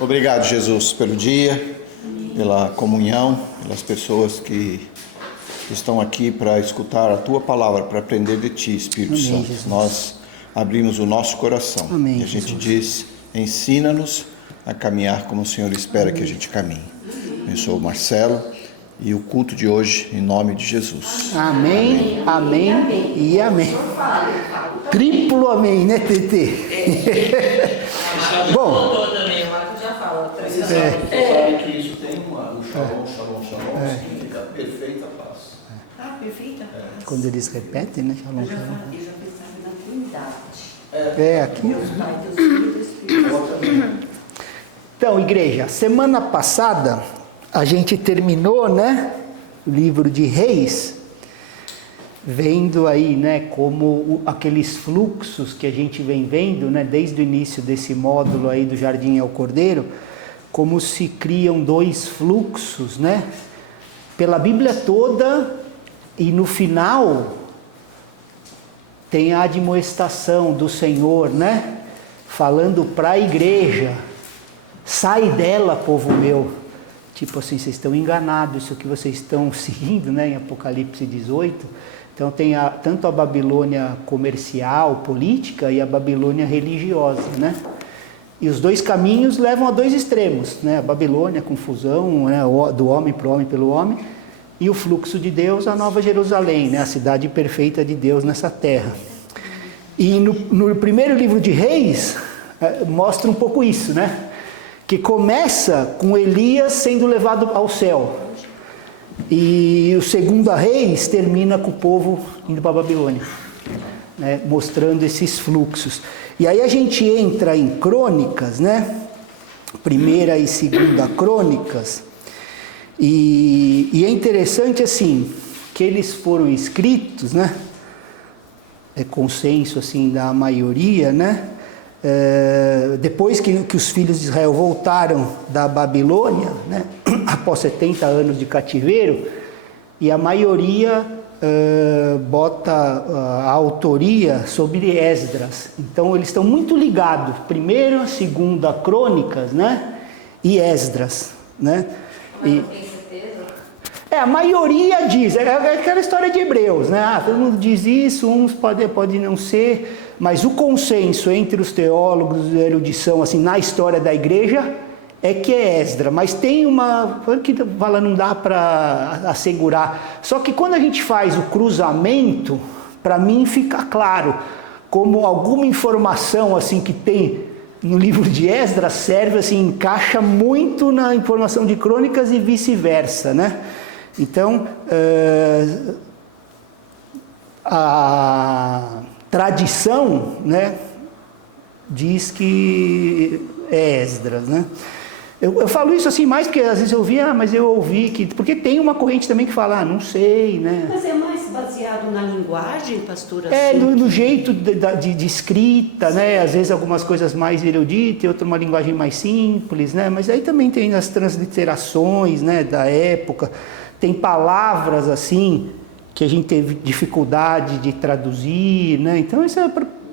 Obrigado, Jesus, pelo dia, pela comunhão, pelas pessoas que estão aqui para escutar a Tua palavra, para aprender de Ti, Espírito Amém, Santo. Jesus. Nós abrimos o nosso coração. Amém, e a gente Jesus. diz, ensina-nos a caminhar como o Senhor espera que a gente caminhe. Abençoa o Marcelo e o culto de hoje, em nome de Jesus. Amém, amém e amém. Triplo amém, né, TT? Bom, Você sabe que isso tem o shalom, significa perfeita paz. Ah, perfeita. quando eles repetem, né? Shalom, Eu já shalom. pensava na Trindade. É, aqui. Deus Pai, Deus Filho e Deus Espírito. Então, igreja, semana passada a gente terminou, né, o livro de Reis, vendo aí, né, como aqueles fluxos que a gente vem vendo, né, desde o início desse módulo aí do Jardim ao Cordeiro, como se criam dois fluxos, né, pela Bíblia toda, e no final tem a admoestação do Senhor, né, falando para a igreja: sai dela, povo meu. Tipo assim, vocês estão enganados, isso que vocês estão seguindo, né, em Apocalipse 18. Então tem tanto a Babilônia comercial, política, e a Babilônia religiosa, né? E os dois caminhos levam a dois extremos, né? A Babilônia, a confusão, né, do homem para o homem pelo homem, e o fluxo de Deus, a Nova Jerusalém, né, a cidade perfeita de Deus nessa terra. E no primeiro livro de Reis, mostra um pouco isso, né? Que começa com Elias sendo levado ao céu. E o segundo Reis termina com o povo indo para a Babilônia, né? Mostrando esses fluxos. E aí a gente entra em Crônicas, né? Primeira e segunda Crônicas. E é interessante assim, que eles foram escritos, né? É consenso assim da maioria, né? Depois que os filhos de Israel voltaram da Babilônia, né, após 70 anos de cativeiro, e a maioria bota a autoria sobre Esdras. Então eles estão muito ligados, primeira, segunda Crônicas, né, e Esdras, né? Mas não tem certeza? A maioria diz, é aquela história de Hebreus, né? Todo mundo diz isso, uns pode não ser, mas o consenso entre os teólogos de erudição, assim, na história da igreja, é que é Esdras. Mas tem uma, que fala, não dá para assegurar. Só que quando a gente faz o cruzamento, para mim fica claro, como alguma informação assim que tem no livro de Esdras serve, assim, encaixa muito na informação de Crônicas e vice-versa, né? Então, a tradição, né, diz que é Esdras, né? Eu falo isso assim mais porque às vezes eu ouvi, mas eu ouvi que... Porque tem uma corrente também que fala, não sei, né? Mas é mais baseado na linguagem, pastor? Assim, no jeito de escrita, né? Às vezes algumas coisas mais eruditas e outra uma linguagem mais simples, né? Mas aí também tem as transliterações, né, da época. Tem palavras assim que a gente teve dificuldade de traduzir, né? Então isso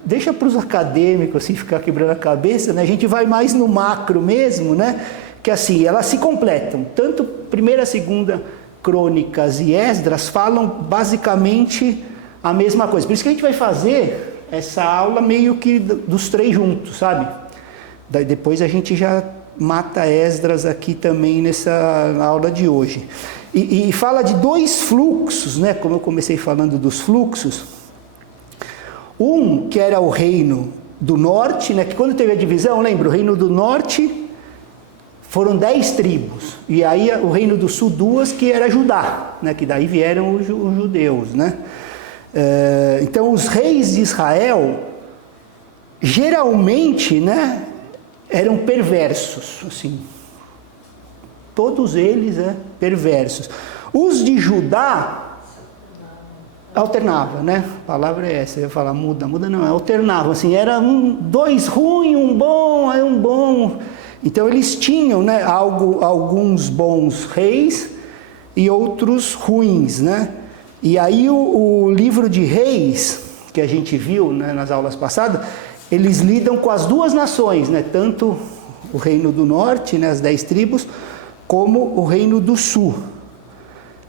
deixa para os acadêmicos assim ficar quebrando a cabeça, né? A gente vai mais no macro mesmo, né? Que assim, elas se completam. Tanto primeira, segunda Crônicas e Esdras falam basicamente a mesma coisa. Por isso que a gente vai fazer essa aula meio que dos três juntos, sabe? Daí depois a gente já mata Esdras aqui também nessa aula de hoje. E fala de dois fluxos, né? Como eu comecei falando dos fluxos. Um que era o reino do norte, né? Que quando teve a divisão, lembra? O reino do norte foram 10 tribos. E aí o reino do sul, 2, que era Judá, né? Que daí vieram os judeus, né? Então os reis de Israel, geralmente, né? Eram perversos, assim. Todos eles, perversos. Os de Judá alternava, né? A palavra é essa, eu ia falar muda não, alternavam, assim, era dois ruins, um bom, aí um bom. Então eles tinham, né, alguns bons reis e outros ruins, né? E aí o livro de Reis, que a gente viu, né, nas aulas passadas, eles lidam com as duas nações, né? Tanto o reino do norte, né, as 10 tribos, como o reino do sul.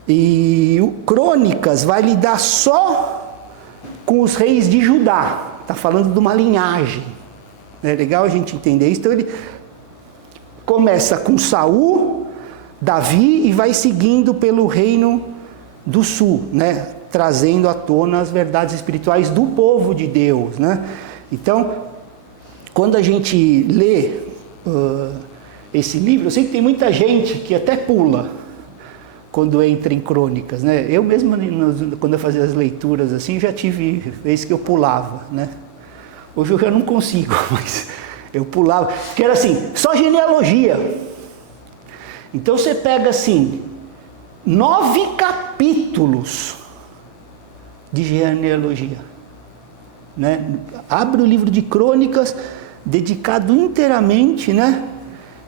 E o Crônicas vai lidar só com os reis de Judá. Está falando de uma linhagem. É legal a gente entender isso. Então ele começa com Saul, Davi e vai seguindo pelo reino do sul, né? Trazendo à tona as verdades espirituais do povo de Deus, né? Então, quando a gente lê esse livro, eu sei que tem muita gente que até pula quando entra em Crônicas, né? Eu mesmo, quando eu fazia as leituras assim, já tive vezes que eu pulava, né? Hoje eu já não consigo, mas eu pulava, porque era assim, só genealogia. Então você pega assim, 9 capítulos de genealogia, né? Abre o livro de Crônicas, dedicado inteiramente, né?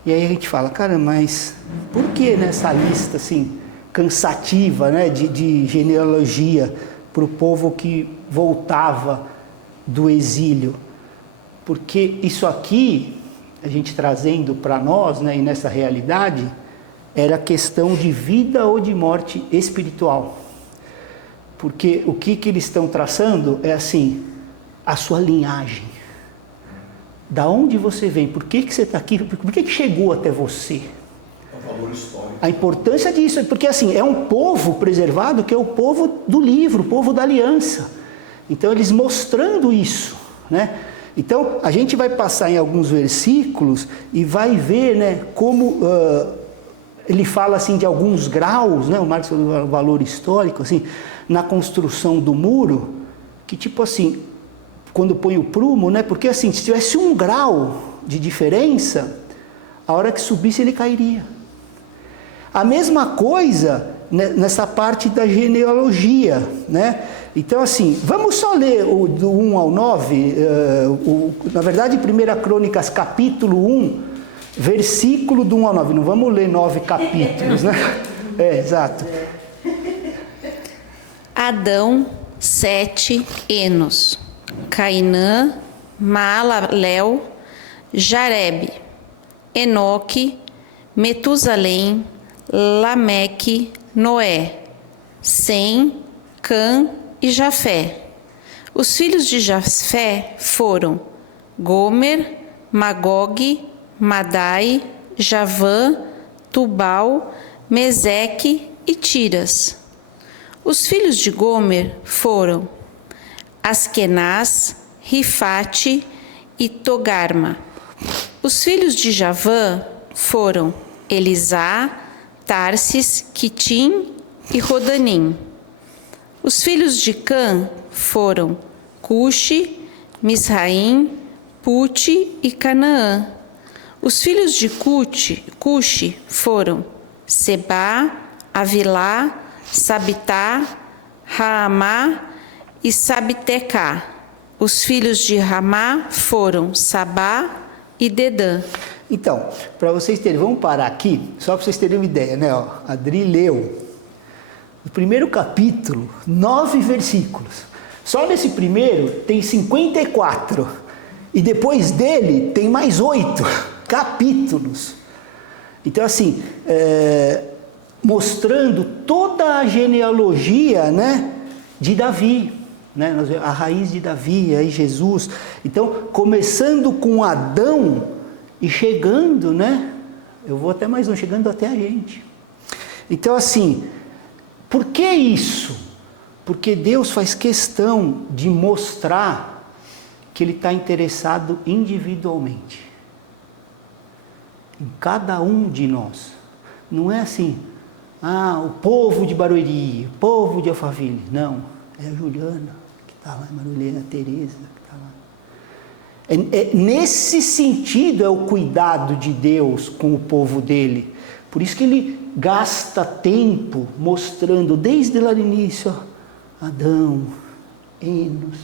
E aí a gente fala, cara, mas por que nessa lista assim, cansativa, né, de genealogia para o povo que voltava do exílio? Porque isso aqui, a gente trazendo para nós, né, e nessa realidade, era questão de vida ou de morte espiritual. Porque o que eles estão traçando é assim, a sua linhagem. Da onde você vem? Por que você está aqui? Por que chegou até você? É um valor histórico. A importância disso, porque assim, é um povo preservado que é o povo do livro, o povo da aliança. Então eles mostrando isso, né? Então a gente vai passar em alguns versículos e vai ver, né, como ele fala assim de alguns graus, né? O Marcos falou do valor histórico, assim, na construção do muro, que tipo assim, quando põe o prumo, né? Porque assim, se tivesse 1 grau de diferença, a hora que subisse ele cairia. A mesma coisa nessa parte da genealogia, né? Então assim, vamos só ler do 1 ao 9, na verdade 1 Crônicas capítulo 1, versículo do 1 ao 9, não vamos ler 9 capítulos, né? Exato. Adão, 7 Enos, Cainã, Maalalel, Jarebe, Enoque, Metusalém, Lameque, Noé, Sem, Cã e Jafé. Os filhos de Jafé foram Gomer, Magog, Madai, Javã, Tubal, Meseque e Tiras. Os filhos de Gomer foram Askenaz, Rifate e Togarma. Os filhos de Javã foram Elisá, Tarsis, Quitim e Rodanim. Os filhos de Cã foram Cuxi, Misraim, Puti e Canaã. Os filhos de Cuxi foram Sebá, Avilá, Sabitá, Raamá e Sabtecá. Os filhos de Ramá foram Sabá e Dedã. Então, para vocês terem, vamos parar aqui, só para vocês terem uma ideia, né? Ó, a Adri leu o primeiro capítulo, 9 versículos. Só nesse primeiro tem 54. E depois dele tem mais 8 capítulos. Então, assim, mostrando toda a genealogia, né, de Davi, né, a raiz de Davi, aí Jesus. Então, começando com Adão e chegando, né, eu vou até mais um, chegando até a gente. Então, assim, por que isso? Porque Deus faz questão de mostrar que Ele está interessado individualmente em cada um de nós. Não é assim, o povo de Barueri, o povo de Alphaville. Não, é a Juliana que está lá, a Marilena, a Tereza que está lá. Nesse sentido é o cuidado de Deus com o povo dele. Por isso que Ele gasta tempo mostrando, desde lá no início, Adão, Enos,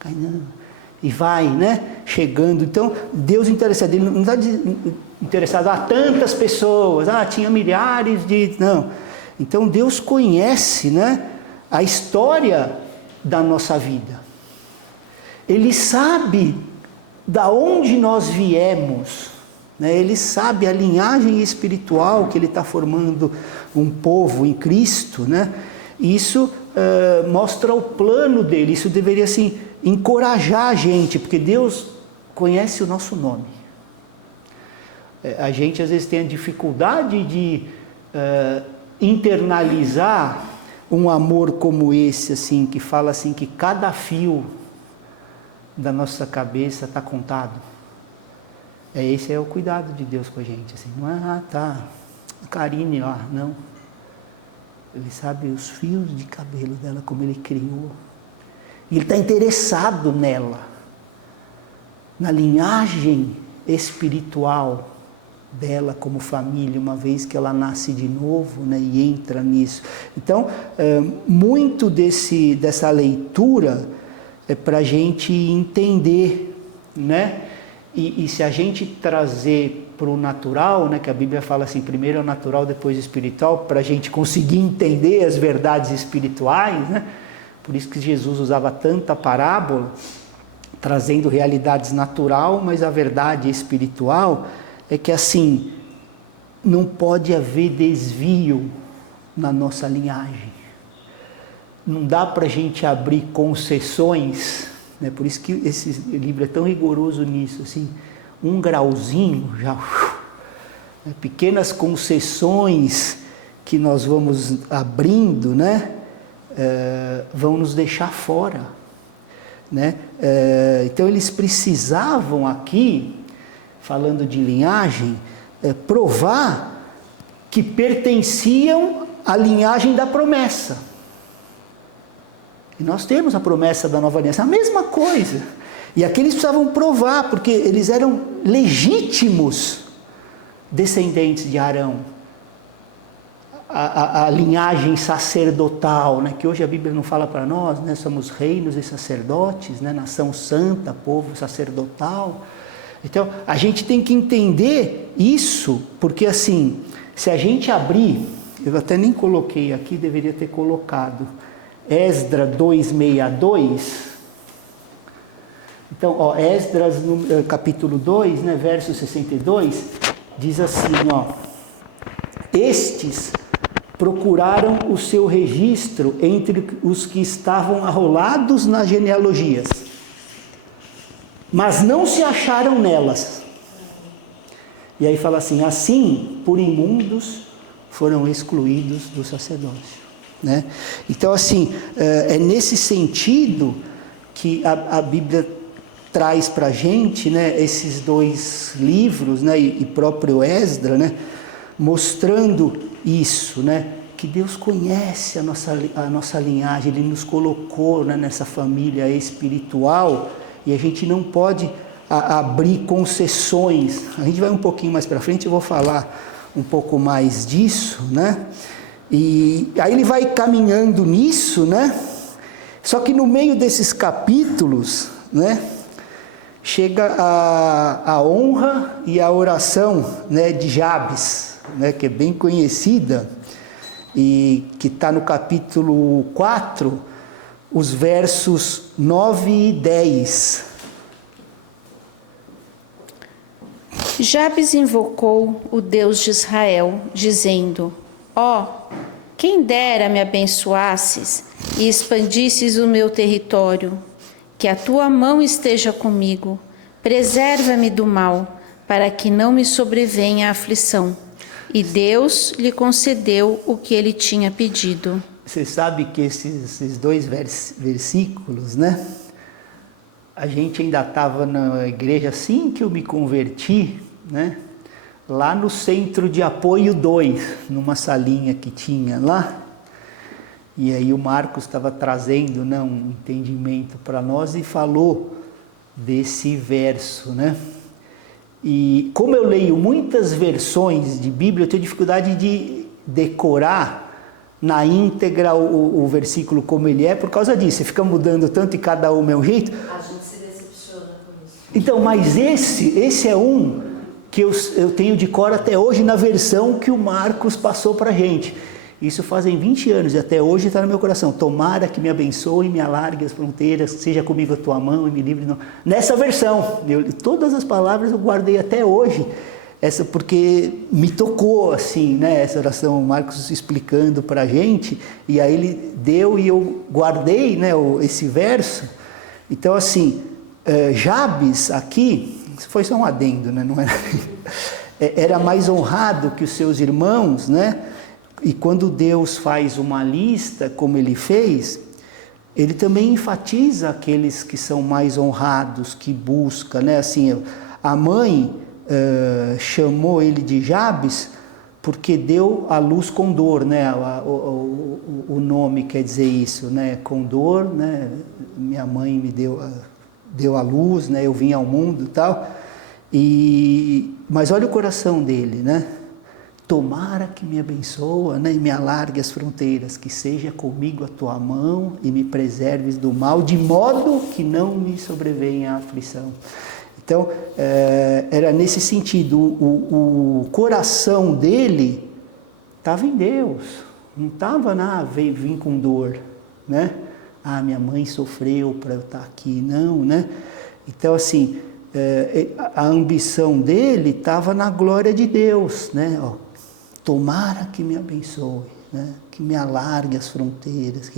Cainã, e vai, né, chegando. Então, Deus interessado, Ele não está interessado a tantas pessoas, tinha milhares de... Não. Então, Deus conhece, né, a história da nossa vida. Ele sabe da onde nós viemos. né? Ele sabe a linhagem espiritual que ele está formando um povo em Cristo, né? Isso mostra o plano dele. Isso deveria assim, encorajar a gente, porque Deus conhece o nosso nome. A gente às vezes tem a dificuldade de internalizar um amor como esse, assim, que fala assim que cada fio da nossa cabeça está contado. Esse é o cuidado de Deus com a gente, assim. Não é, tá, a Karine lá, não. Ele sabe os fios de cabelo dela, como ele criou. E ele está interessado nela, na linhagem espiritual dela como família, uma vez que ela nasce de novo, né, e entra nisso. Então, muito dessa leitura é para a gente entender, né? E se a gente trazer para o natural, né, que a Bíblia fala assim, primeiro é o natural, depois o espiritual, para a gente conseguir entender as verdades espirituais, né? Por isso que Jesus usava tanta parábola, trazendo realidades natural, mas a verdade espiritual é que assim, não pode haver desvio na nossa linhagem. Não dá para a gente abrir concessões, né? Por isso que esse livro é tão rigoroso nisso, assim, um grauzinho já, né? Pequenas concessões que nós vamos abrindo, né? Vão nos deixar fora, né? Então eles precisavam aqui, falando de linhagem, provar que pertenciam à linhagem da promessa. E nós temos a promessa da nova aliança, a mesma coisa. E aqui eles precisavam provar, porque eles eram legítimos descendentes de Arão. A linhagem sacerdotal, né, que hoje a Bíblia não fala para nós, né, somos reinos e sacerdotes, né, nação santa, povo sacerdotal. Então, a gente tem que entender isso, porque assim, se a gente abrir, eu até nem coloquei aqui, deveria ter colocado, Esdras 2:62. Então, ó, Esdras no capítulo 2, né, verso 62, diz assim, ó: estes procuraram o seu registro entre os que estavam arrolados nas genealogias, mas não se acharam nelas. E aí fala assim, assim, por imundos foram excluídos do sacerdócio, né? Então assim, é nesse sentido que a Bíblia traz para a gente, né, esses dois livros, né, e próprio Esdras, né, mostrando isso, né, que Deus conhece a nossa linhagem, Ele nos colocou, né, nessa família espiritual, e a gente não pode abrir concessões. A gente vai um pouquinho mais para frente, eu vou falar um pouco mais disso, né? E aí ele vai caminhando nisso, né? Só que no meio desses capítulos, né, chega a honra e a oração, né, de Jabes, né, que é bem conhecida, e que está no capítulo 4, os versos 9 e 10. Jabes invocou o Deus de Israel, dizendo: ó, quem dera me abençoasses e expandisses o meu território, que a tua mão esteja comigo, preserva-me do mal, para que não me sobrevenha a aflição. E Deus lhe concedeu o que ele tinha pedido. Você sabe que esses dois versículos, né? A gente ainda estava na igreja assim que eu me converti, né? Lá no Centro de Apoio 2, numa salinha que tinha lá. E aí o Marcos estava trazendo, né, um entendimento para nós e falou desse verso, né? E como eu leio muitas versões de Bíblia, eu tenho dificuldade de decorar na íntegra o versículo como ele é, por causa disso. Você fica mudando tanto e cada um é um jeito. A gente se decepciona com isso. Então, mas esse é um que eu tenho de cor até hoje na versão que o Marcos passou para a gente. Isso fazem 20 anos e até hoje está no meu coração. Tomara que me abençoe, me alargue as fronteiras, seja comigo a tua mão e me livre. Nessa versão, todas as palavras eu guardei até hoje. essa porque me tocou assim, né? Essa oração, o Marcos explicando para a gente, e aí ele deu e eu guardei, né? Esse verso. Então assim, Jabes aqui, foi só um adendo, né? Não era mais honrado que os seus irmãos, né? E quando Deus faz uma lista, como ele fez, ele também enfatiza aqueles que são mais honrados, que busca, né? Assim, a mãe chamou ele de Jabes porque deu à luz com dor, né? O nome quer dizer isso, né? Com dor, né? Minha mãe me deu à luz, né? Eu vim ao mundo e tal. Mas olha o coração dele, né? Tomara que me abençoa, né, e me alargue as fronteiras, que seja comigo a tua mão e me preserves do mal, de modo que não me sobrevenha a aflição. Então, era nesse sentido, o coração dele estava em Deus, não estava vim com dor, né? Minha mãe sofreu para eu estar aqui, não, né? Então, assim, a ambição dele estava na glória de Deus, né? Tomara que me abençoe, né? Que me alargue as fronteiras.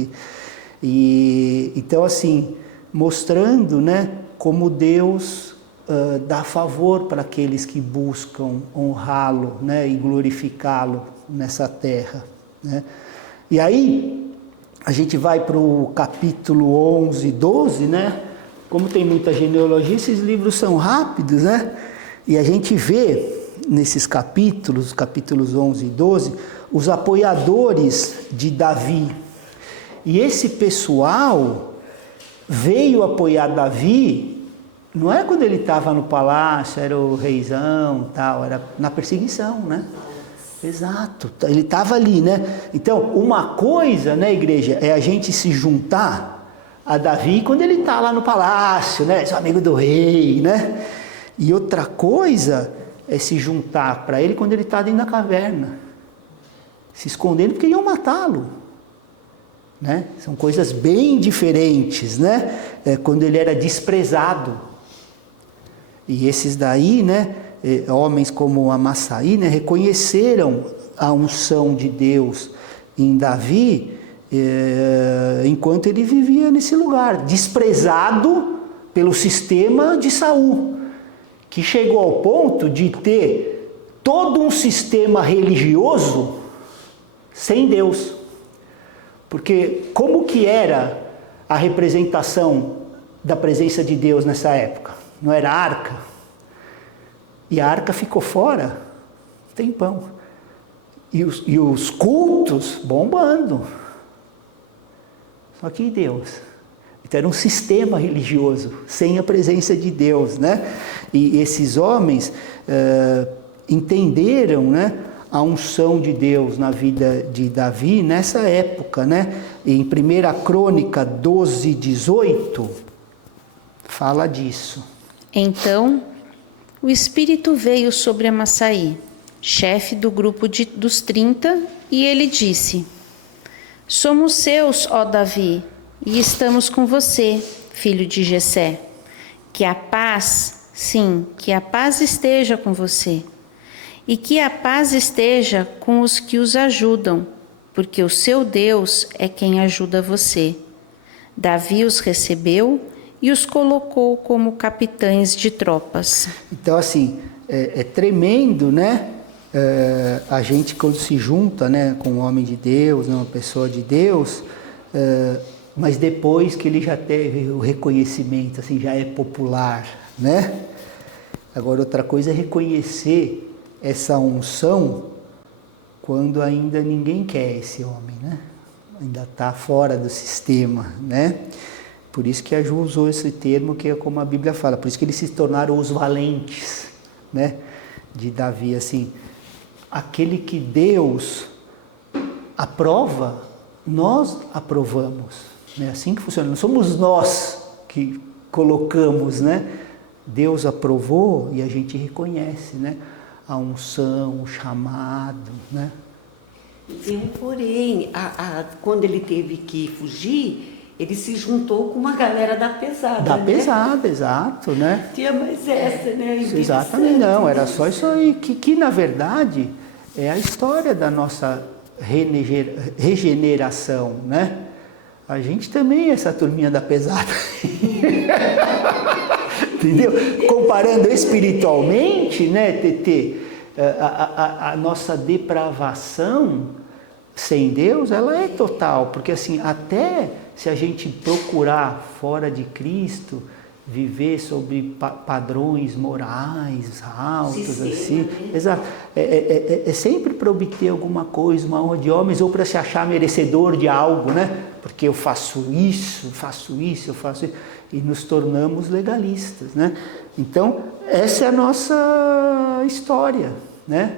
Então, assim, mostrando, né, como Deus dá favor para aqueles que buscam honrá-lo, né, e glorificá-lo nessa terra, né? E aí, a gente vai para o capítulo 11 e 12, né? Como tem muita genealogia, esses livros são rápidos, né? E a gente vê nesses capítulos 11 e 12, os apoiadores de Davi. E esse pessoal veio apoiar Davi, não é quando ele estava no palácio, era o reizão, tal, era na perseguição, né? Exato, ele estava ali, né? Então, uma coisa, né, igreja, é a gente se juntar a Davi quando ele está lá no palácio, né? Seu amigo do rei, né? E outra coisa é se juntar para ele quando ele está dentro da caverna, se escondendo porque iam matá-lo, né? São coisas bem diferentes, né? Quando ele era desprezado. E esses daí, né, homens como Amasaí, né, reconheceram a unção de Deus em Davi, enquanto ele vivia nesse lugar, desprezado pelo sistema de Saul, que chegou ao ponto de ter todo um sistema religioso sem Deus. Porque como que era a representação da presença de Deus nessa época? Não era a arca? E a arca ficou fora um tempão. E os cultos bombando. Só que Deus... Então era um sistema religioso, sem a presença de Deus, né? E esses homens entenderam, né, a unção de Deus na vida de Davi nessa época, né? Em 1 Crônica 12, 18, fala disso. Então, o Espírito veio sobre Amasaí, chefe do grupo dos 30, e ele disse: Somos seus, ó Davi, e estamos com você, filho de Jessé. Que a paz, sim, que a paz esteja com você. E que a paz esteja com os que os ajudam, porque o seu Deus é quem ajuda você. Davi os recebeu e os colocou como capitães de tropas. Então, assim, é tremendo, né? A gente, quando se junta, né, com um homem de Deus, né, uma pessoa de Deus... mas depois que ele já teve o reconhecimento, assim, já é popular, né? Agora, outra coisa é reconhecer essa unção quando ainda ninguém quer esse homem, né? Ainda está fora do sistema, né? Por isso que a Ju usou esse termo, que é como a Bíblia fala, por isso que eles se tornaram os valentes, né? De Davi, assim, aquele que Deus aprova, nós aprovamos. É assim que funciona, não somos nós que colocamos, né? Deus aprovou e a gente reconhece, né? A unção, o chamado, né? Tem um porém, quando ele teve que fugir, ele se juntou com uma galera da pesada, Da né? pesada, exato, né? Tinha mais essa, né? Exatamente, não, era só isso aí, que na verdade é a história da nossa regeneração, né? A gente também é essa turminha da pesada. Entendeu? Comparando espiritualmente, né, Tetê, a nossa depravação sem Deus, ela é total, porque assim, até se a gente procurar fora de Cristo, viver sobre padrões morais altos, assim, exato, é sempre para obter alguma coisa, uma honra de homens, ou para se achar merecedor de algo, né? Porque eu faço isso, e nos tornamos legalistas, né? Então, essa é a nossa história, né?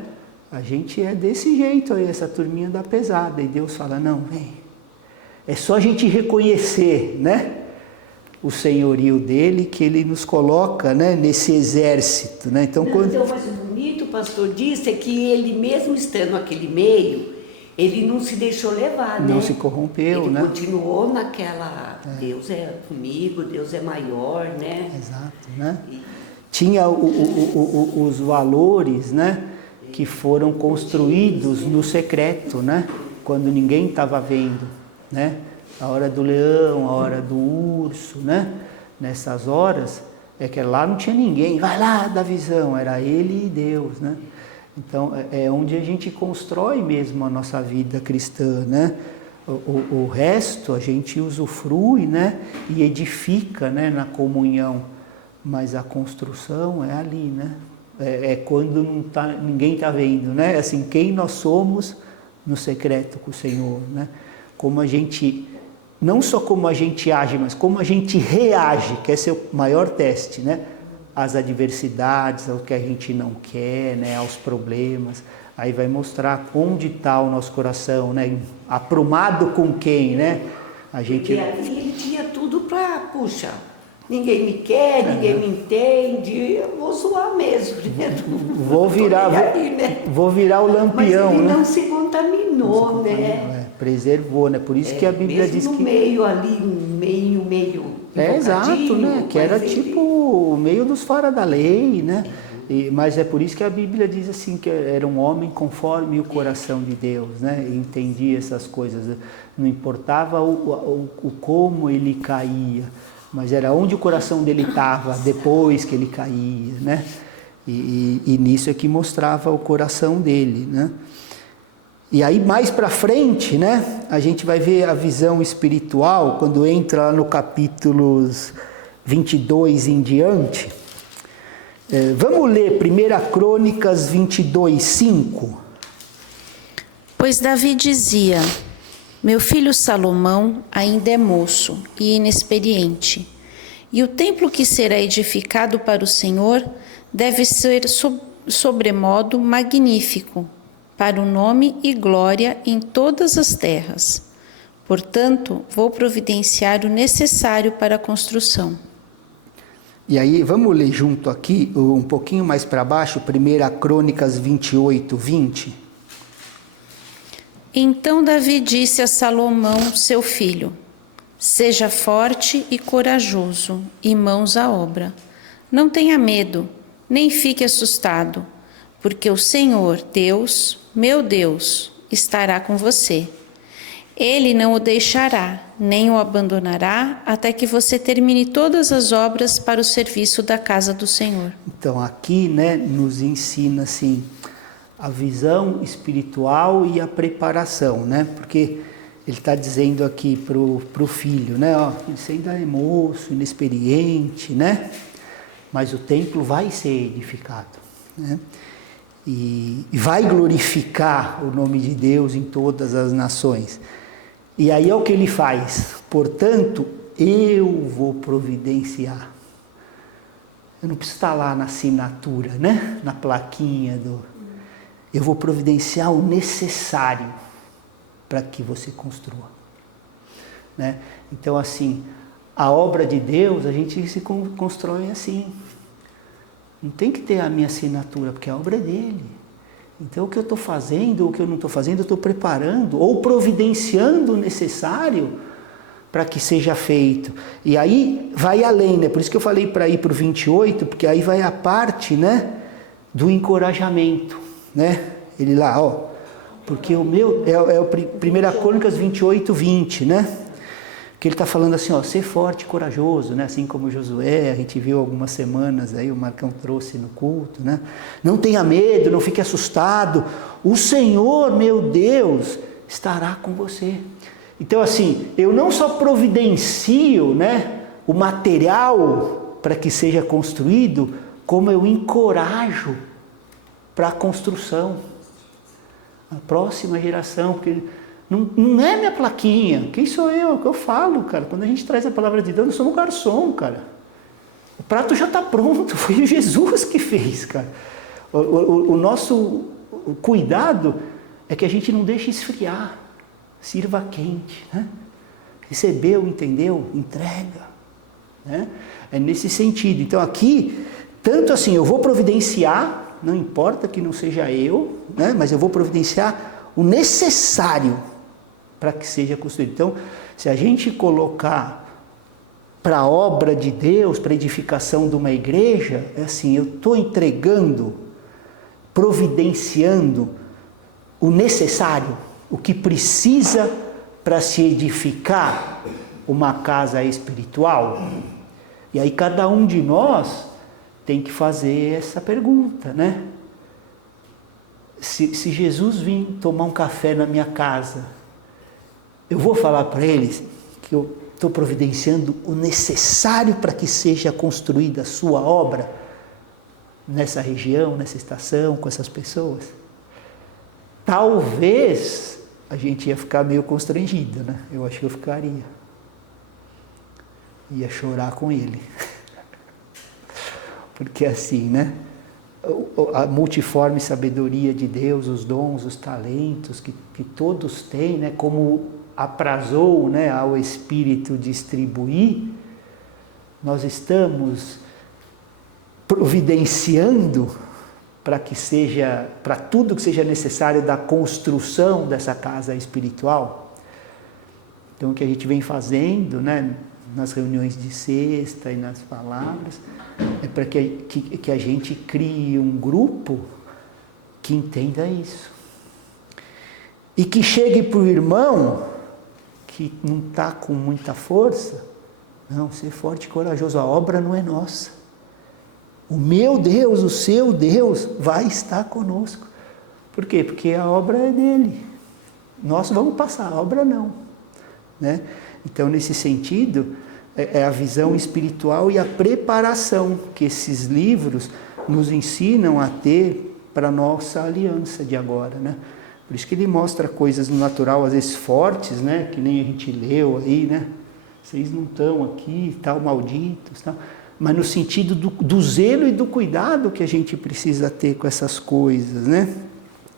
A gente é desse jeito aí, essa turminha da pesada, e Deus fala, não, vem, é só a gente reconhecer, né? O senhorio dele, que ele nos coloca, né, nesse exército, né? Então, Mas o bonito, pastor, disso é que ele, mesmo estando naquele meio, ele não se deixou levar, né? Não se corrompeu, ele né? continuou naquela, Deus é comigo, Deus é maior, né? Exato, né? Tinha os valores, né, que foram construídos no secreto, né? Quando ninguém estava vendo, né? A hora do leão, a hora do urso, né? Nessas horas, é que lá não tinha ninguém, vai lá da visão, era ele e Deus, né? Então, é onde a gente constrói mesmo a nossa vida cristã, né? O resto a gente usufrui, né? E edifica, né? Na comunhão, mas a construção é ali, né? É quando ninguém está vendo, né? Assim, quem nós somos no secreto com o Senhor, né? Como a gente, não só como a gente age, mas como a gente reage, que esse é o maior teste, né? Às adversidades, ao que a gente não quer, né? Aos problemas. Aí vai mostrar onde está o nosso coração, né? Aprumado com quem, né? A gente... E ali ele tinha tudo para, puxa, ninguém me quer, ninguém me entende, eu vou zoar mesmo. Né? Vou virar o lampião. Mas ele né? não se contaminou, né? Preservou, né? Por isso que a Bíblia mesmo diz no que... meio ali, meio exato, né? Que era mas tipo o meio dos fora da lei, né? Mas é por isso que a Bíblia diz assim, que era um homem conforme o coração de Deus, né? E entendia essas coisas. Não importava o como ele caía, mas era onde o coração dele estava depois que ele caía, né? E nisso é que mostrava o coração dele, né? E aí mais para frente, né, a gente vai ver a visão espiritual, quando entra lá no capítulos 22 em diante. Vamos ler 1 Crônicas 22, 5. Pois Davi dizia, meu filho Salomão ainda é moço e inexperiente, e o templo que será edificado para o Senhor deve ser sobremodo magnífico, para o nome e glória em todas as terras. Portanto, vou providenciar o necessário para a construção. E aí, vamos ler junto aqui, um pouquinho mais para baixo, 1 Crônicas 28, 20. Então Davi disse a Salomão, seu filho, seja forte e corajoso, e mãos à obra. Não tenha medo, nem fique assustado, porque o Senhor, Deus, meu Deus, estará com você. Ele não o deixará, nem o abandonará, até que você termine todas as obras para o serviço da casa do Senhor. Então aqui, né, nos ensina assim, a visão espiritual e a preparação, né? Porque ele está dizendo aqui pro filho, né? Ó, você ainda é moço, inexperiente, né? Mas o templo vai ser edificado, né? E vai glorificar o nome de Deus em todas as nações. E aí é o que ele faz. Portanto, eu vou providenciar. Eu não preciso estar lá na assinatura, né? Na plaquinha do... Eu vou providenciar o necessário para que você construa, né? Então, assim, a obra de Deus, a gente se constrói assim. Não tem que ter a minha assinatura, porque a obra é dele. Então, o que eu estou fazendo, ou o que eu não estou fazendo, eu estou preparando ou providenciando o necessário para que seja feito. E aí vai além, né? Por isso que eu falei para ir para o 28, porque aí vai a parte, né, do encorajamento, né? Ele lá, ó, porque o meu, é o 1 Crônicas 28, 20, né? Que ele está falando assim, ó, ser forte e corajoso, né? Assim como Josué, a gente viu algumas semanas aí, o Marcão trouxe no culto, né? Não tenha medo, não fique assustado, o Senhor, meu Deus, estará com você. Então assim, eu não só providencio, né, o material para que seja construído, como eu encorajo para a construção. A próxima geração, porque não é minha plaquinha, quem sou eu? O que eu falo, cara? Quando a gente traz a palavra de Deus, nós somos um garçom, cara. O prato já está pronto, foi Jesus que fez, cara. O nosso cuidado é que a gente não deixe esfriar, sirva quente, né? Recebeu, entendeu? Entrega, né? É nesse sentido. Então aqui, tanto assim, eu vou providenciar, não importa que não seja eu, né? Mas eu vou providenciar o necessário para que seja construído. Então, se a gente colocar para a obra de Deus, para a edificação de uma igreja, é assim, eu estou entregando, providenciando o necessário, o que precisa para se edificar uma casa espiritual. E aí cada um de nós tem que fazer essa pergunta, né? Se Jesus vir tomar um café na minha casa, eu vou falar para eles que eu estou providenciando o necessário para que seja construída a sua obra nessa região, nessa estação, com essas pessoas? Talvez a gente ia ficar meio constrangido, né? Eu acho que eu ficaria. Ia chorar com ele. Porque assim, né? A multiforme sabedoria de Deus, os dons, os talentos que todos têm, né? Como aprazou, né, ao Espírito distribuir, nós estamos providenciando para que seja, para tudo que seja necessário da construção dessa casa espiritual. Então o que a gente vem fazendo, né, nas reuniões de sexta e nas palavras, é para que a gente crie um grupo que entenda isso. E que chegue para o irmão que não está com muita força, não, ser forte e corajoso, a obra não é nossa. O meu Deus, o seu Deus vai estar conosco. Por quê? Porque a obra é dele. Nós vamos passar, a obra não. Né? Então, nesse sentido, é a visão espiritual e a preparação que esses livros nos ensinam a ter para a nossa aliança de agora, né? Por isso que ele mostra coisas no natural, às vezes fortes, né? Que nem a gente leu aí, né? Vocês não estão aqui, tal, malditos, tal. Mas no sentido do zelo e do cuidado que a gente precisa ter com essas coisas, né?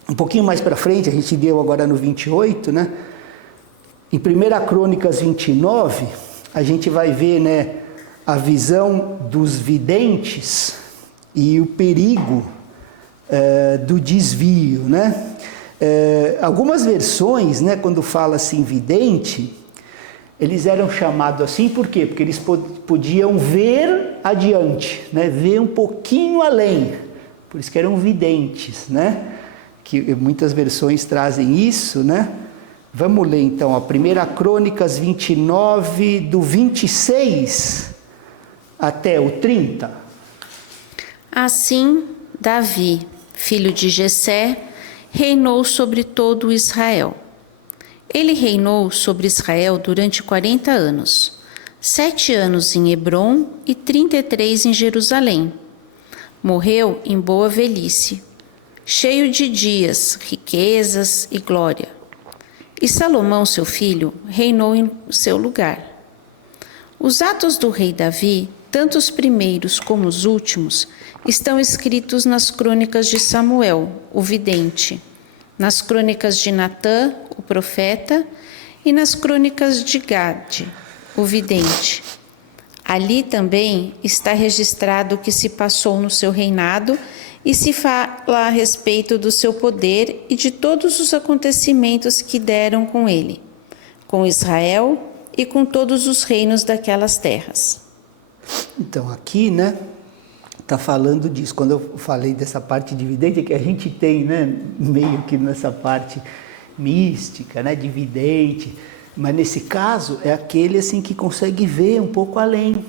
Um pouquinho mais para frente, a gente deu agora no 28, né? Em 1 Crônicas 29, a gente vai ver, né, a visão dos videntes e o perigo do desvio, né? Algumas versões, né, quando fala assim vidente, eles eram chamados assim, por quê? Porque eles podiam ver adiante, né? Ver um pouquinho além, por isso que eram videntes, né? Que muitas versões trazem isso, né? Vamos ler então, a 1 Crônicas 29, do 26 até o 30. Assim, Davi, filho de Jessé, reinou sobre todo Israel. Ele reinou sobre Israel durante 40 anos, 7 anos em Hebrom e 33 em Jerusalém. Morreu em boa velhice, cheio de dias, riquezas e glória. E Salomão, seu filho, reinou em seu lugar. Os atos do rei Davi, tanto os primeiros como os últimos, estão escritos nas crônicas de Samuel, o vidente, nas crônicas de Natã, o profeta, e nas crônicas de Gade, o vidente. Ali também está registrado o que se passou no seu reinado e se fala a respeito do seu poder e de todos os acontecimentos que deram com ele, com Israel e com todos os reinos daquelas terras. Então aqui, né, está falando disso. Quando eu falei dessa parte dividente, é que a gente tem, né, meio que nessa parte mística, né, dividente, mas nesse caso é aquele assim que consegue ver um pouco além,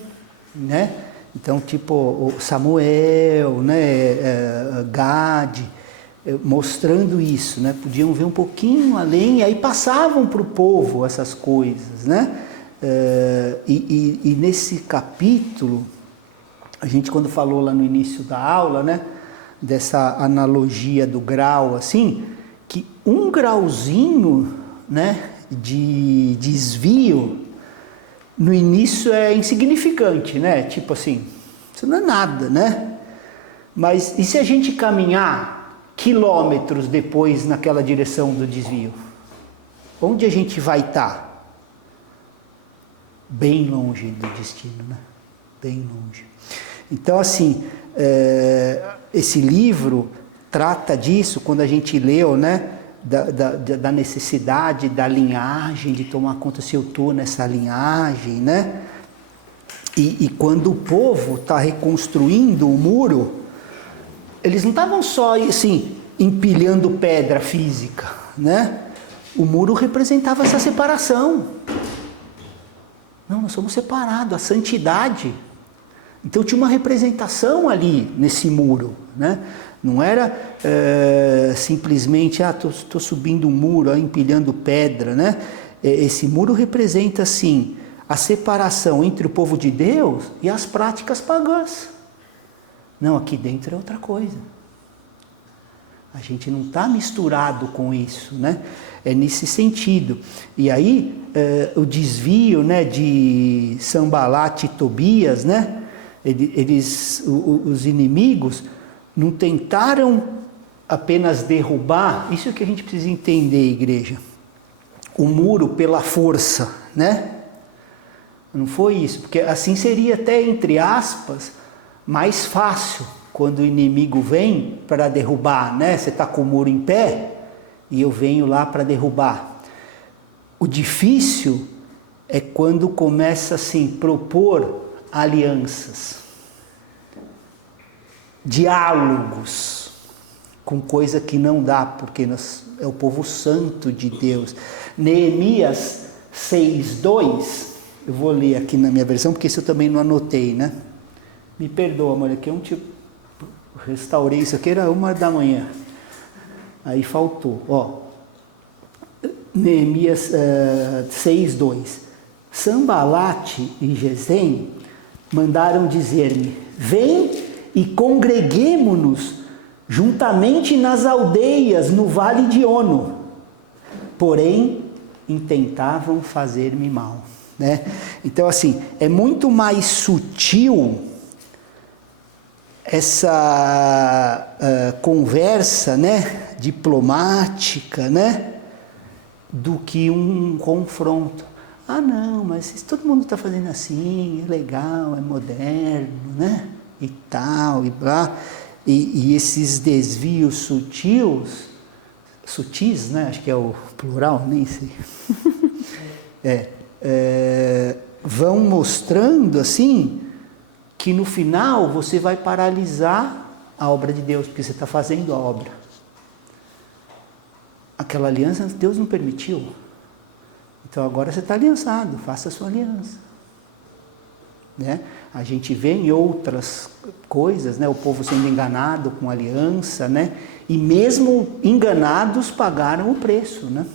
né? Então, tipo o Samuel, né, Gade, mostrando isso, né? Podiam ver um pouquinho além, e aí passavam para o povo essas coisas, né? E nesse capítulo, a gente quando falou lá no início da aula, né, dessa analogia do grau, assim, que um grauzinho, né, de desvio, no início é insignificante, né, tipo assim, isso não é nada, né, mas e se a gente caminhar quilômetros depois naquela direção do desvio? Onde a gente vai estar? Bem longe do destino, né, bem longe. Então, assim, esse livro trata disso, quando a gente leu, né, da necessidade da linhagem, de tomar conta se eu estou nessa linhagem, né? E quando o povo está reconstruindo o muro, eles não estavam só, assim, empilhando pedra física, né? O muro representava essa separação. Não, nós somos separados, a santidade. Então tinha uma representação ali nesse muro, né? Não era simplesmente, estou subindo um muro, empilhando pedra, né? Esse muro representa, assim, a separação entre o povo de Deus e as práticas pagãs. Não, aqui dentro é outra coisa. A gente não está misturado com isso, né? É nesse sentido. E aí, o desvio, né, de Sanbalat e Tobias, né? Os inimigos não tentaram apenas derrubar, isso é que a gente precisa entender, igreja, o muro pela força, né? Não foi isso, porque assim seria até, entre aspas, mais fácil quando o inimigo vem para derrubar, né? Você está com o muro em pé e eu venho lá para derrubar. O difícil é quando começa assim, propor alianças, diálogos com coisa que não dá, porque é o povo santo de Deus. Neemias 6:2, eu vou ler aqui na minha versão, porque isso eu também não anotei, né? Me perdoa, amor, que eu restaurei isso aqui, era 1h, aí faltou, ó. Neemias 6:2. Sanbalat e Gesem mandaram dizer-me: vem e congreguemo-nos juntamente nas aldeias no vale de Ono. Porém, intentavam fazer-me mal, né? Então, assim, é muito mais sutil essa conversa, né, diplomática, né, do que um confronto. Ah, não, mas todo mundo está fazendo assim, é legal, é moderno, né? E tal, e blá. E esses desvios sutis, né? Acho que é o plural, nem sei. Vão mostrando, assim, que no final você vai paralisar a obra de Deus, porque você está fazendo a obra. Aquela aliança Deus não permitiu. Então agora você está aliançado, faça a sua aliança. Né? A gente vê em outras coisas, né, o povo sendo enganado com aliança, né, e mesmo enganados pagaram o preço. Né?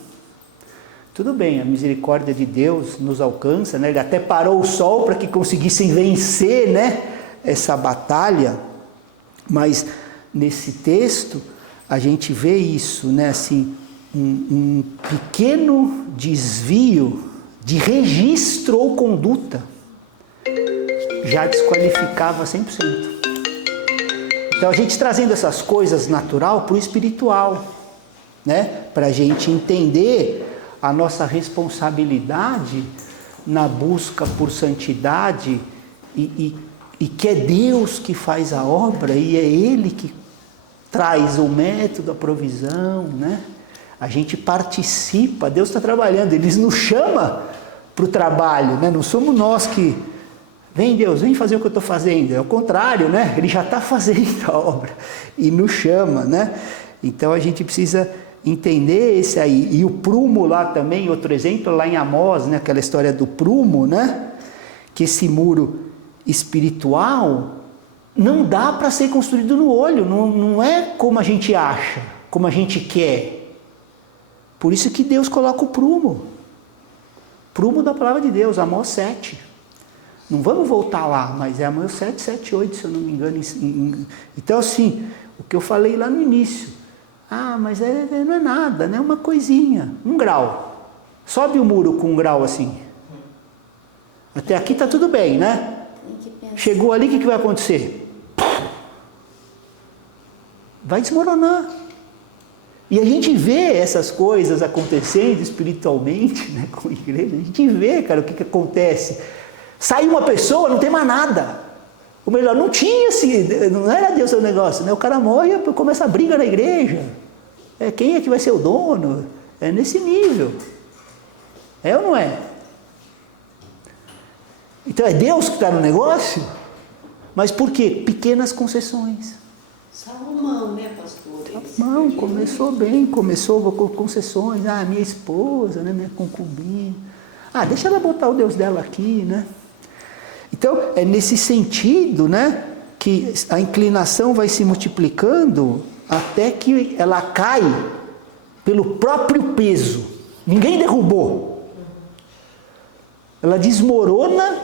Tudo bem, a misericórdia de Deus nos alcança, né? Ele até parou o sol para que conseguissem vencer, né, essa batalha, mas nesse texto a gente vê isso, né, assim, um pequeno desvio de registro ou conduta já desqualificava 100%. Então a gente trazendo essas coisas natural para o espiritual, né? Para a gente entender a nossa responsabilidade na busca por santidade e que é Deus que faz a obra e é Ele que traz o método, a provisão, né? A gente participa, Deus está trabalhando, Ele nos chama para o trabalho, né? Não somos nós que, vem Deus, vem fazer o que eu estou fazendo. É o contrário, né? Ele já está fazendo a obra e nos chama, né? Então a gente precisa entender esse aí. E o prumo lá também, outro exemplo, lá em Amós, né? Aquela história do prumo, né? Que esse muro espiritual não dá para ser construído no olho, não é como a gente acha, como a gente quer. Por isso que Deus coloca o prumo. Prumo da palavra de Deus, Amós 7. Não vamos voltar lá, mas é Amós 7, 7, 8, se eu não me engano. Então assim, o que eu falei lá no início. Mas não é nada, né? Uma coisinha, 1 grau. Sobe o muro com 1 grau assim. Até aqui está tudo bem, né? Chegou ali, o que vai acontecer? Vai desmoronar. E a gente vê essas coisas acontecendo espiritualmente, né, com a igreja. A gente vê, cara, o que acontece. Sai uma pessoa, não tem mais nada. Ou melhor, não tinha, não era Deus o negócio, né? O cara morre e começa a briga na igreja. Quem é que vai ser o dono? É nesse nível. É ou não é? Então é Deus que está no negócio? Mas por quê? Pequenas concessões. Salomão, né, pastor? Não, começou bem, começou com concessões. Minha esposa, né, minha concubina. Deixa ela botar o Deus dela aqui, né? Então, é nesse sentido, né, que a inclinação vai se multiplicando até que ela cai pelo próprio peso. Ninguém derrubou. Ela desmorona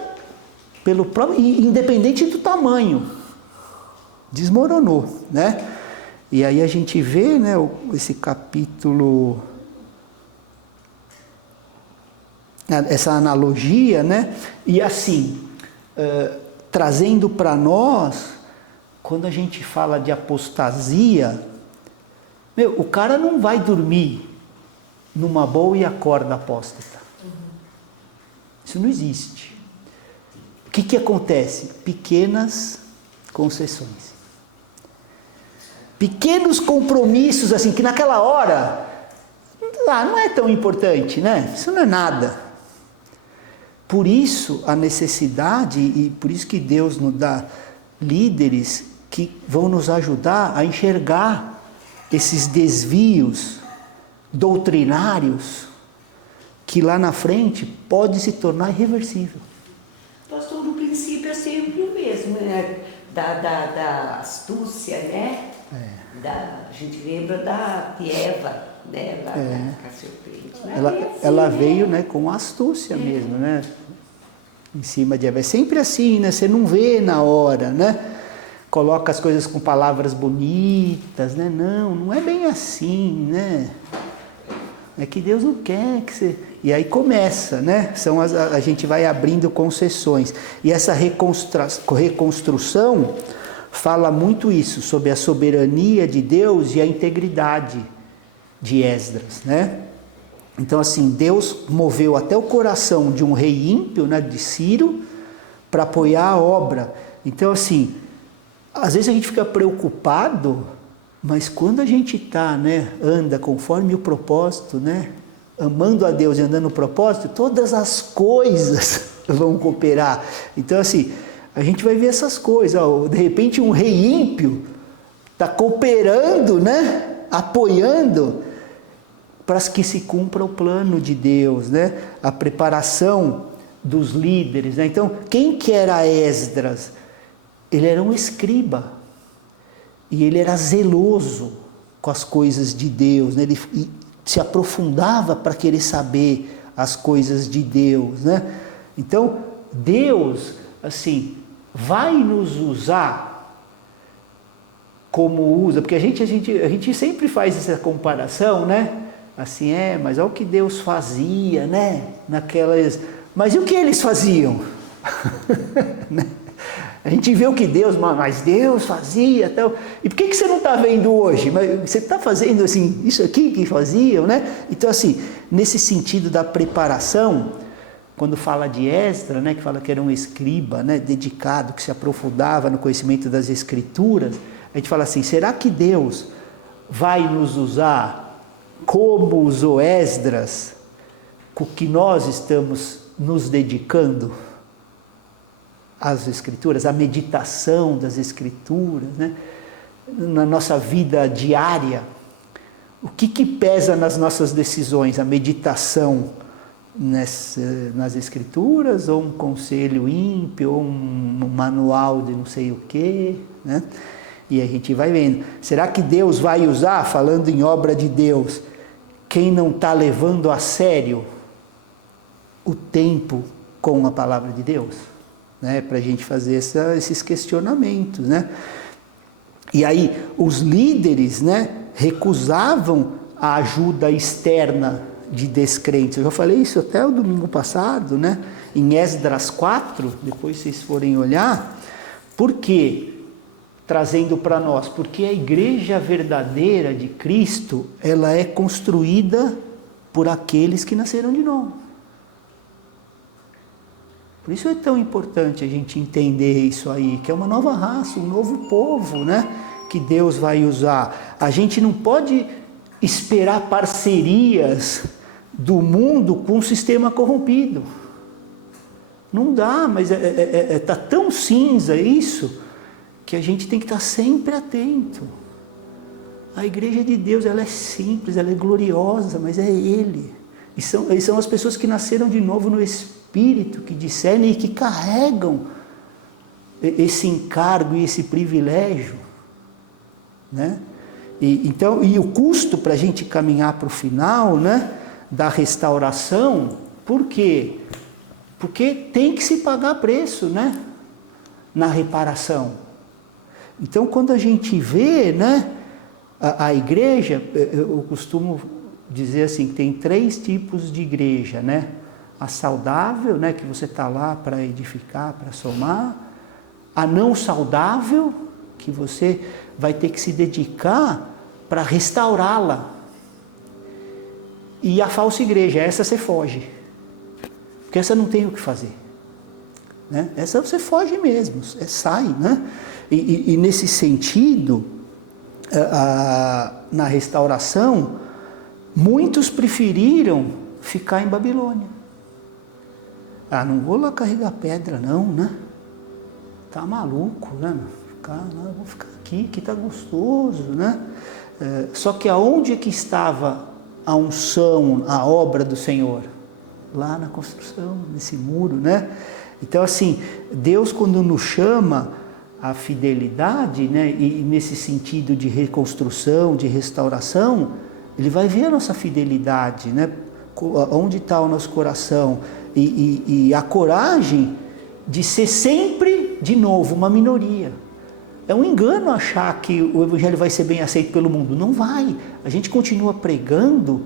pelo próprio, independente do tamanho. Desmoronou, né? E aí a gente vê, né, esse capítulo, essa analogia, né? E assim, trazendo para nós, quando a gente fala de apostasia, o cara não vai dormir numa boa e acorda apóstata. Isso não existe. O que acontece? Pequenas concessões. Pequenos compromissos, assim, que naquela hora, não é tão importante, né? Isso não é nada. Por isso, a necessidade, e por isso que Deus nos dá líderes que vão nos ajudar a enxergar esses desvios doutrinários, que lá na frente pode se tornar irreversível. Pastor, no princípio é sempre o mesmo, né? Da astúcia, né? A gente lembra da Eva, né? Lá com a serpente. Ela veio, né, com astúcia mesmo, né? Em cima de Eva. É sempre assim, né? Você não vê na hora, né? Coloca as coisas com palavras bonitas, né? Não é bem assim, né? É que Deus não quer que você... E aí começa, né? A gente vai abrindo concessões. E essa reconstrução fala muito isso, sobre a soberania de Deus e a integridade de Esdras, né? Então, assim, Deus moveu até o coração de um rei ímpio, né, de Ciro, para apoiar a obra. Então, assim, às vezes a gente fica preocupado, mas quando a gente anda conforme o propósito, né, amando a Deus e andando no propósito, todas as coisas vão cooperar. Então, assim, a gente vai ver essas coisas. De repente, um rei ímpio está cooperando, né, apoiando, para que se cumpra o plano de Deus, né? A preparação dos líderes, né? Então, quem que era Esdras? Ele era um escriba, e ele era zeloso com as coisas de Deus, né? Ele se aprofundava para querer saber as coisas de Deus, né? Então, Deus, assim, vai nos usar como usa, porque a gente sempre faz essa comparação, né? Assim, mas olha o que Deus fazia, né? Mas e o que eles faziam? A gente vê o que mas Deus fazia, tal. E por que você não está vendo hoje? Mas você está fazendo assim, isso aqui que faziam, né? Então, assim, nesse sentido da preparação, quando fala de Esdras, né, que fala que era um escriba, né, dedicado, que se aprofundava no conhecimento das Escrituras, a gente fala assim, será que Deus vai nos usar como usou Esdras, com o que nós estamos nos dedicando às Escrituras, à meditação das Escrituras, né? Na nossa vida diária? O que pesa nas nossas decisões? A meditação nas Escrituras, ou um conselho ímpio, ou um manual de não sei o quê, né? E a gente vai vendo. Será que Deus vai usar, falando em obra de Deus, quem não está levando a sério o tempo com a palavra de Deus? Né? Para a gente fazer esses questionamentos, né? E aí, os líderes, né, recusavam a ajuda externa de descrentes. Eu já falei isso até o domingo passado, né? Em Esdras 4, depois vocês forem olhar. Por quê? Trazendo para nós, porque a igreja verdadeira de Cristo, ela é construída por aqueles que nasceram de novo. Por isso é tão importante a gente entender isso aí, que é uma nova raça, um novo povo, né? Que Deus vai usar. A gente não pode esperar parcerias do mundo com um sistema corrompido. Não dá, mas tá tão cinza isso, que a gente tem que estar sempre atento. A igreja de Deus, ela é simples, ela é gloriosa, mas é Ele. E são as pessoas que nasceram de novo no Espírito, que discernem e que carregam esse encargo e esse privilégio, né? E o custo para a gente caminhar para o final, né, da restauração, por quê? Porque tem que se pagar preço, né, na reparação. Então, quando a gente vê, né, a igreja, eu costumo dizer assim, que tem 3 tipos de igreja, né? A saudável, né, que você está lá para edificar, para somar. A não saudável, que você vai ter que se dedicar para restaurá-la. E a falsa igreja, essa você foge. Porque essa não tem o que fazer. Né? Essa você foge mesmo, sai, né? E nesse sentido, na restauração, muitos preferiram ficar em Babilônia. Ah, não vou lá carregar pedra não, né? Tá maluco, né? Vou ficar aqui, que tá gostoso, né? Só que aonde que estava a unção, a obra do Senhor? Lá na construção, nesse muro, né? Então, assim, Deus, quando nos chama a fidelidade, né, e nesse sentido de reconstrução, de restauração, Ele vai ver a nossa fidelidade, né, onde está o nosso coração, e a coragem de ser sempre, de novo, uma minoria. É um engano achar que o Evangelho vai ser bem aceito pelo mundo. Não vai. A gente continua pregando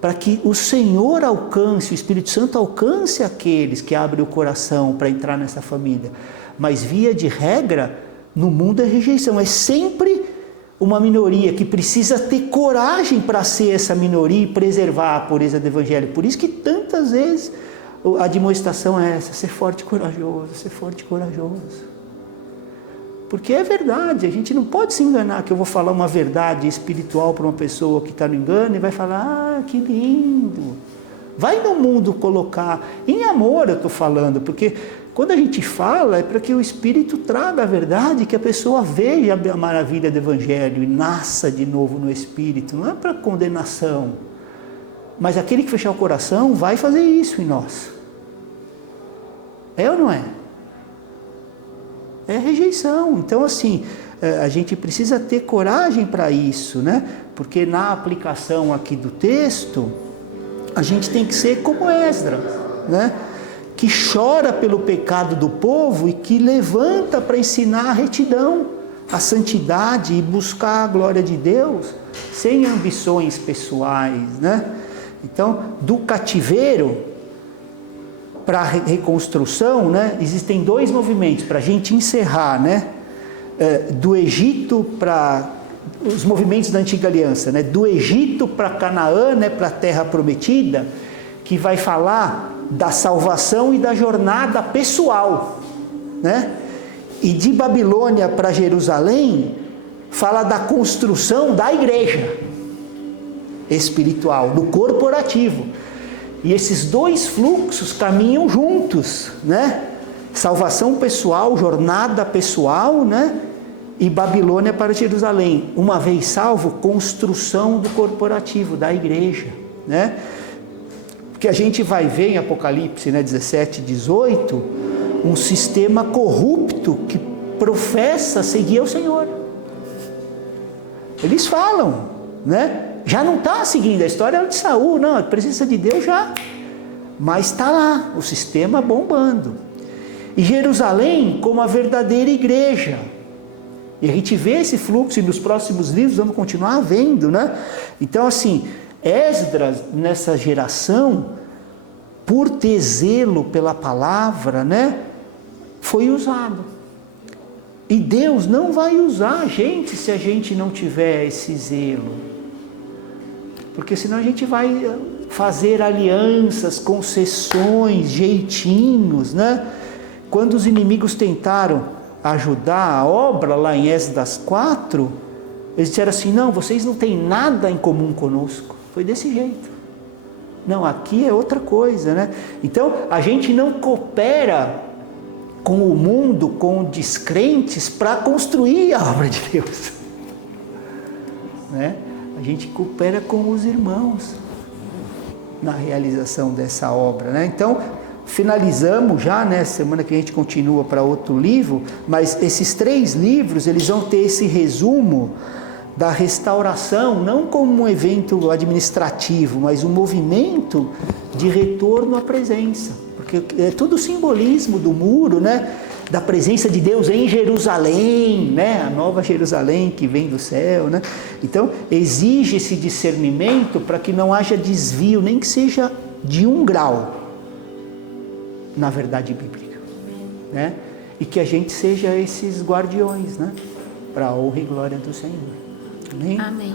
para que o Senhor alcance, o Espírito Santo alcance aqueles que abrem o coração para entrar nessa família. Mas via de regra, no mundo é rejeição, é sempre uma minoria que precisa ter coragem para ser essa minoria e preservar a pureza do Evangelho. Por isso que tantas vezes a demonstração é essa, ser forte e corajoso, ser forte e corajoso. Porque é verdade, a gente não pode se enganar que eu vou falar uma verdade espiritual para uma pessoa que está no engano e vai falar, ah, que lindo. Vai no mundo colocar, em amor eu estou falando, porque quando a gente fala é para que o Espírito traga a verdade, que a pessoa veja a maravilha do Evangelho e nasça de novo no Espírito, não é para condenação. Mas aquele que fechar o coração vai fazer isso em nós. É ou não é? É rejeição. Então, assim, a gente precisa ter coragem para isso, né? Porque na aplicação aqui do texto, a gente tem que ser como Esdras, né? Que chora pelo pecado do povo e que levanta para ensinar a retidão, a santidade e buscar a glória de Deus sem ambições pessoais, né? Então, do cativeiro para a reconstrução, né, existem 2 movimentos para a gente encerrar, né? Do Egito para os movimentos da Antiga Aliança, né? Do Egito para Canaã, né, para a Terra Prometida, que vai falar da salvação e da jornada pessoal, né? E de Babilônia para Jerusalém, fala da construção da igreja espiritual, do corporativo. E esses dois fluxos caminham juntos, né? Salvação pessoal, jornada pessoal, né? E Babilônia para Jerusalém. Uma vez salvo, construção do corporativo, da igreja, né? Porque a gente vai ver em Apocalipse, né, 17, 18, um sistema corrupto que professa seguir ao Senhor. Eles falam, né? Já não está seguindo a história de Saul, não, a presença de Deus já. Mas está lá, o sistema bombando. E Jerusalém como a verdadeira igreja. E a gente vê esse fluxo e nos próximos livros vamos continuar vendo, né? Então, assim, Esdras, nessa geração, por ter zelo pela palavra, né, foi usado. E Deus não vai usar a gente se a gente não tiver esse zelo. Porque senão a gente vai fazer alianças, concessões, jeitinhos, né? Quando os inimigos tentaram ajudar a obra lá em Esdras 4, eles disseram assim, não, vocês não têm nada em comum conosco. Foi desse jeito. Não, aqui é outra coisa, né? Então, a gente não coopera com o mundo, com descrentes, para construir a obra de Deus. Né? A gente coopera com os irmãos na realização dessa obra, né? Então, finalizamos já, né? Semana que a gente continua para outro livro, mas esses 3 livros, eles vão ter esse resumo da restauração, não como um evento administrativo, mas um movimento de retorno à presença, porque é tudo simbolismo do muro, né? Da presença de Deus em Jerusalém, né? A nova Jerusalém que vem do céu, né? Então, exige esse discernimento para que não haja desvio, nem que seja de 1 grau, na verdade bíblica, né? E que a gente seja esses guardiões, né? Para a honra e glória do Senhor. Amém? Amém.